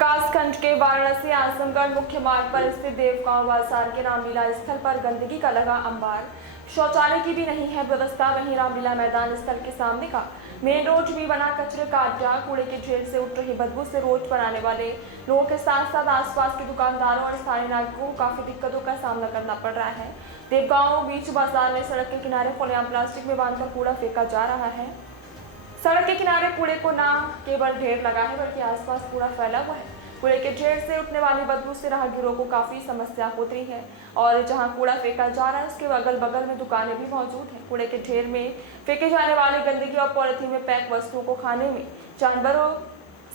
विकासखंड के वाराणसी आजमगढ़ मुख्य मार्ग पर स्थित देवगांव बाजार के रामलीला स्थल पर गंदगी का लगा अंबार। शौचालय की भी नहीं है व्यवस्था। वहीं रामलीला मैदान स्थल के सामने का मेन रोड भी बना कचरे का अड्डा। कूड़े के ढेर से उठ रही बदबू से रोड पर आने वाले लोगों के साथ साथ आसपास के दुकानदारों और स्थानीय नागरिकों को काफी दिक्कतों का सामना करना पड़ रहा है। देवगांव बीच बाजार में सड़क के किनारे खुलेआम प्लास्टिक में बांधकर कूड़ा फेंका जा रहा है। सड़क के किनारे कूड़े को न केवल ढेर लगा है बल्कि आसपास कूड़ा फैला हुआ है। कूड़े के ढेर से उठने वाली बदबू से राहगीरों को काफी समस्या होती है और जहां कूड़ा फेंका जा रहा है उसके अगल बगल में दुकानें भी मौजूद हैं। कूड़े के ढेर में फेंके जाने वाली गंदगी और पॉलिथीन में पैक वस्तुओं को खाने में जानवरों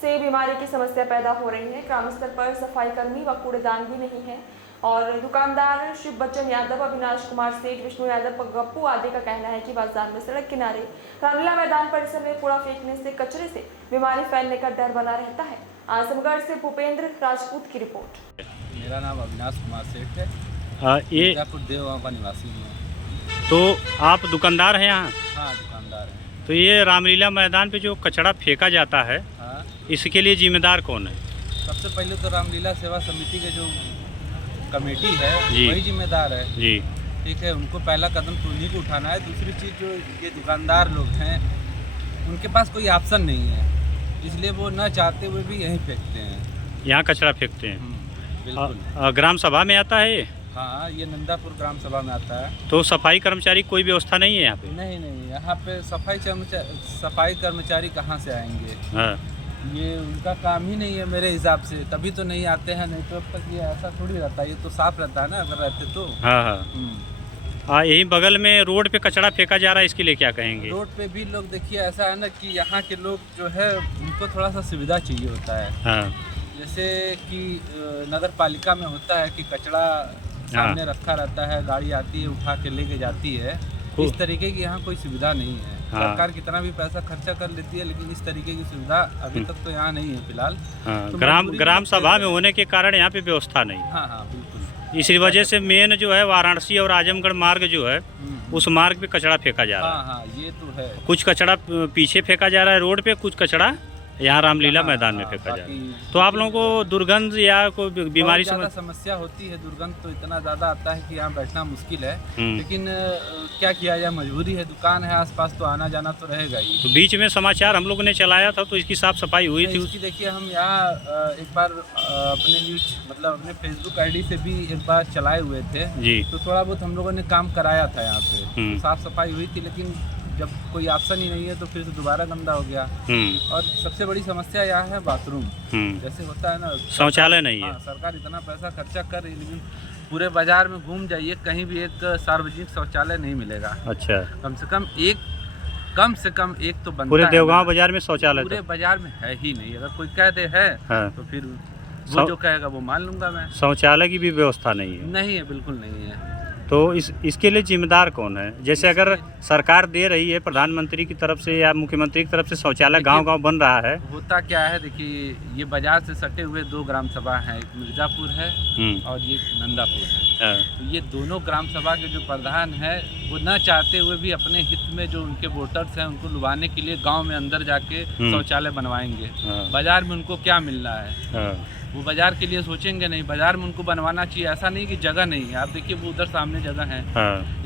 से बीमारी की समस्या पैदा हो रही है। ग्राम स्तर पर सफाई कर्मी व कूड़ेदान भी नहीं है और दुकानदार शिव बच्चन यादव, अविनाश कुमार सेठ, विष्णु यादव, गप्पू आदि का कहना है कि बाजार में सड़क किनारे रामलीला मैदान परिसर में कूड़ा फेंकने से कचरे से बीमारी फैलने का डर बना रहता है। आजमगढ़ से भूपेंद्र राजपूत की रिपोर्ट। मेरा नाम अविनाश कुमार सेठ है। ये देवगांव का निवासी हूँ। तो आप दुकानदार हैं यहाँ? हाँ, दुकानदार हैं। तो ये रामलीला मैदान पे जो कचरा फेंका जाता है, हाँ, इसके लिए जिम्मेदार कौन है? सबसे पहले तो रामलीला सेवा समिति के जो कमेटी है जी, वही जिम्मेदार है। जी, ठीक है, उनको पहला कदम तो उन्हीं को उठाना है। दूसरी चीज़, जो ये दुकानदार लोग हैं उनके पास कोई ऑप्शन नहीं है, इसलिए वो न चाहते हुए भी यहीं फेंकते हैं। यहाँ कचरा फेंकते हैं। बिल्कुल। ग्राम सभा में आता है ये? हाँ, ये नंदापुर ग्राम सभा में आता है। तो सफाई कर्मचारी कोई व्यवस्था नहीं है यहाँ पे? नहीं, यहाँ पे सफाई कर्मचारी कहाँ से आएंगे? हाँ, ये उनका काम ही नहीं है मेरे हिसाब से, तभी तो नहीं आते हैं। नहीं तो अब तक ये ऐसा थोड़ी रहता है, ये तो साफ रहता है ना अगर रहते तो। हाँ, हाँ। यही बगल में रोड पे कचरा फेंका जा रहा है, इसके लिए क्या कहेंगे? रोड पे भी लोग, देखिए ऐसा है ना कि यहाँ के लोग जो है उनको थोड़ा सा सुविधा चाहिए होता है। हाँ, जैसे कि नगर पालिका में होता है कि कचरा सामने रखा रहता है, गाड़ी आती है उठा के लेके जाती है। इस तरीके की यहाँ कोई सुविधा नहीं है। हाँ। सरकार कितना भी पैसा खर्चा कर लेती है, लेकिन इस तरीके की सुविधा अभी तक तो यहाँ नहीं है फिलहाल। हाँ। तो ग्राम सभा में होने के कारण यहाँ पे व्यवस्था नहीं। हाँ, बिल्कुल। इसी वजह से मेन जो है वाराणसी और आजमगढ़ मार्ग जो है उस मार्ग पे कचरा फेंका जा रहा है। हाँ, ये तो है। कुछ कचरा पीछे फेंका जा रहा है रोड पे, कुछ कचरा यहाँ रामलीला मैदान में फेंका जा रहा है। तो आप लोगों को दुर्गंध या कोई बीमारी समस्या होती है? दुर्गंध तो इतना ज़्यादा आता है कि यहाँ बैठना मुश्किल है, लेकिन क्या किया जाए, मजबूरी है। दुकान है आसपास तो आना जाना तो रहेगा ही। तो बीच में समाचार हम लोगों ने चलाया था तो इसकी साफ सफाई हुई थी। इसकी देखिए, हम यहाँ एक बार अपने न्यूज मतलब अपने फेसबुक आईडी से भी एक बार चलाए हुए थे जी। तो थोड़ा बहुत हम लोगों ने काम कराया था यहाँ पे, साफ सफाई हुई थी। लेकिन जब कोई ऑप्शन ही नहीं है तो फिर से दोबारा गंदा हो गया। और सबसे बड़ी समस्या यहाँ है बाथरूम। जैसे होता है ना, शौचालय नहीं है। सरकार इतना पैसा खर्चा कर रही है, लेकिन पूरे बाजार में घूम जाइए, कहीं भी एक सार्वजनिक शौचालय नहीं मिलेगा। अच्छा, कम से कम एक तो बनता पूरे देवगांव बाजार में शौचालय पूरे बाजार में है ही नहीं। अगर कोई कह दे है तो फिर वो जो कहेगा वो मान लूंगा मैं। शौचालय की भी व्यवस्था नहीं है? नहीं है, बिल्कुल नहीं है। तो इसके लिए जिम्मेदार कौन है? जैसे अगर सरकार दे रही है, प्रधानमंत्री की तरफ से या मुख्यमंत्री की तरफ से शौचालय गांव-गांव बन रहा है, होता क्या है, देखिए ये बाजार से सटे हुए दो ग्राम सभा हैं, एक मिर्जापुर है और ये नंदापुर है। तो ये दोनों ग्राम सभा के जो प्रधान है वो न चाहते हुए भी अपने हित में जो उनके वोटर्स हैं उनको लुभाने के लिए गाँव में अंदर जाके शौचालय बनवाएंगे। बाजार में उनको क्या मिल रहा है? वो बाजार के लिए सोचेंगे नहीं, बाजार में उनको बनवाना चाहिए। ऐसा नहीं कि जगह नहीं है, आप देखिए वो उधर सामने जगह है।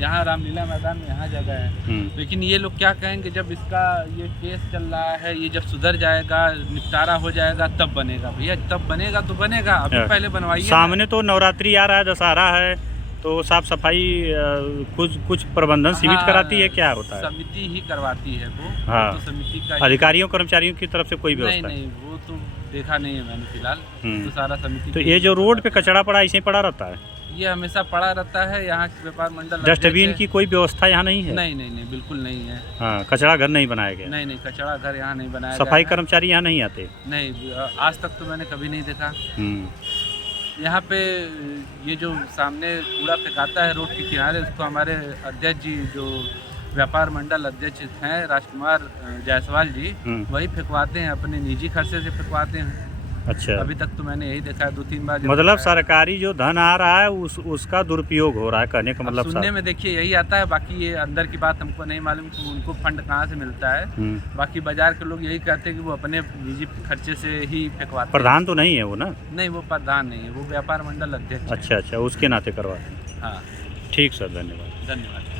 यहाँ रामलीला मैदान में यहाँ जगह है। लेकिन ये लोग क्या कहेंगे, जब इसका ये केस चल रहा है, ये जब सुधर जाएगा, निपटारा हो जाएगा तब बनेगा। भैया जब बनेगा तो बनेगा, अभी पहले बनवाइए। सामने तो नवरात्रि आ रहा है, दशहरा है, तो साफ सफाई कुछ प्रबंधन सीमित कराती है, क्या होता है? समिति ही करवाती है वो। हाँ, तो समिति का अधिकारियों कर्मचारियों की तरफ से कोई व्यवस्था नहीं, वो तो देखा नहीं है मैंने फिलहाल। तो सारा समिति। तो ये जो रोड पे कचरा पड़ा ऐसे ही पड़ा रहता है? ये हमेशा पड़ा रहता है। यहाँ व्यापार मंडल डस्टबिन की कोई व्यवस्था यहाँ नहीं है? नहीं, बिल्कुल नहीं है। हाँ, कचरा घर नहीं बनाया गया? नहीं, कचरा घर यहाँ नहीं बनाया। सफाई कर्मचारी यहाँ नहीं आते? नहीं, आज तक तो मैंने कभी नहीं देखा। यहाँ पे ये जो सामने कूड़ा फेंकाता है रोड के किनारे, उसको हमारे अध्यक्ष जी, जो व्यापार मंडल अध्यक्ष हैं राजकुमार जायसवाल जी, वही फेंकवाते हैं, अपने निजी खर्चे से फेंकवाते हैं। अच्छा। अभी तक तो मैंने यही देखा है 2-3 बार। मतलब सरकारी जो धन आ रहा है उसका दुरुपयोग हो रहा है, कहने का मतलब सुनने में देखिए यही आता है, बाकी ये अंदर की बात हमको नहीं मालूम कि उनको फंड कहाँ से मिलता है। बाकी बाजार के लोग यही कहते हैं कि वो अपने निजी खर्चे से ही फेंकवाते हैं। प्रधान तो नहीं है वो ना? नहीं, वो प्रधान नहीं है, वो व्यापार मंडल अध्यक्ष है। अच्छा, उसके नाते करवाते हैं। हाँ, ठीक सर, धन्यवाद। धन्यवाद।